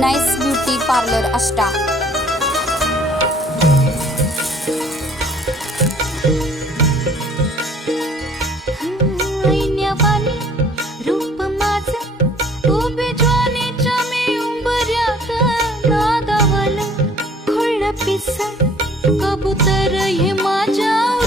Nice beauty parlour Ashta. रूप माझं उभे ज्वानीच्या मी उंबऱ्यात नादावलं खुळं पिस कबूतर हे माझ्या